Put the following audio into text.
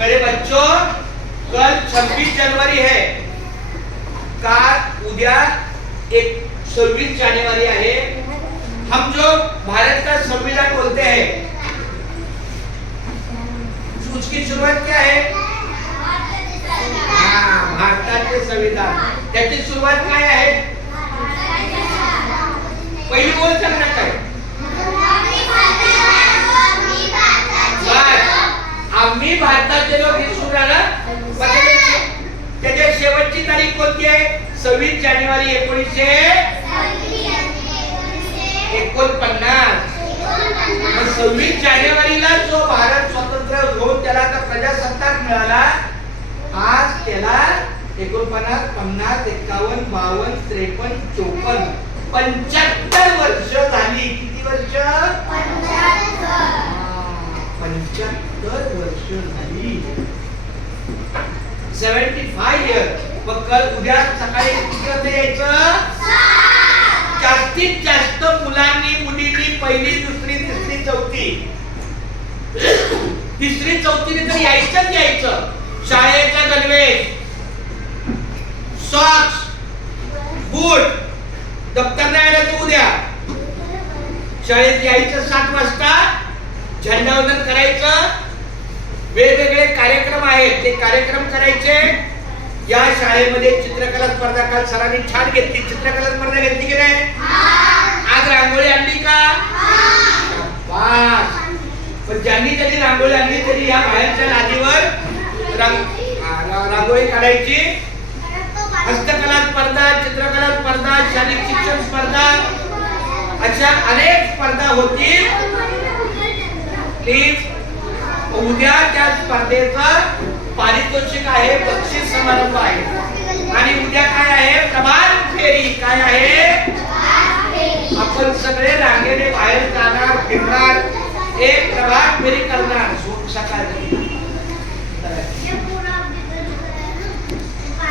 मेरे बच्चों, कल 26 जनवरी है का उद्या 26 जनवरी है। हम जो भारत का संविधान बोलते हैं उसकी शुरुआत क्या है? भारताचे संविधान। त्याची सुरुवात काय आहे? पहिली बोल सांगणार काय? आम्ही भारताचे लोक हे सुरू झालं। त्याच्या शेवटची तारीख कोणती आहे? 26 जानेवारी 1949। 26 जानेवारीला जो भारत स्वतंत्र होऊन त्याला आता प्रजासत्ताक मिळाला, आज त्याला 49, 50, 51, 52, 53, 54, 75 वर्ष झाली। किती वर्ष? 75 वर्ष झाली। 75 इयर्स। कल उद्या सकाळी किती वाजता यायचं? जास्तीत जास्त मुलांनी मुलींनी पहिली, दुसरी, तिसरी, चौथी, तिसरी चौथीने तर यायचं। शाळेचा गणवेश, सॉक्स, बूट, दप्तर नाही आलं तर उद्या शाळेत यायचं 7 वाजता, झेंडावंदन करायचं, वेगवेगळे कार्यक्रम आहेत ते कार्यक्रम करायचे। या शाळेमध्ये चित्रकला स्पर्धा काल सरांनी छान घेतली। चित्रकला स्पर्धा घेतली की नाही? आज रांगोळी आणली का? वाह! पण ज्यांनी रांगोळी आणली तरी या बाहेरच्या लादीवर रांगोळी काढायची। हस्तकला स्पर्धा, चित्रकला स्पर्धा, शारीरिक शिक्षण स्पर्धा, अशा अनेक स्पर्धा होतील। प्लीज उद्या त्या स्पर्धेचं पारितोषिक आहे, बक्षीस समारंभ आहे। आणि उद्या काय आहे? प्रभात फेरी। काय आहे? आपण सगळे रांगेने बाहेर जाणार, फिरणार, एक प्रभात फेरी करणार।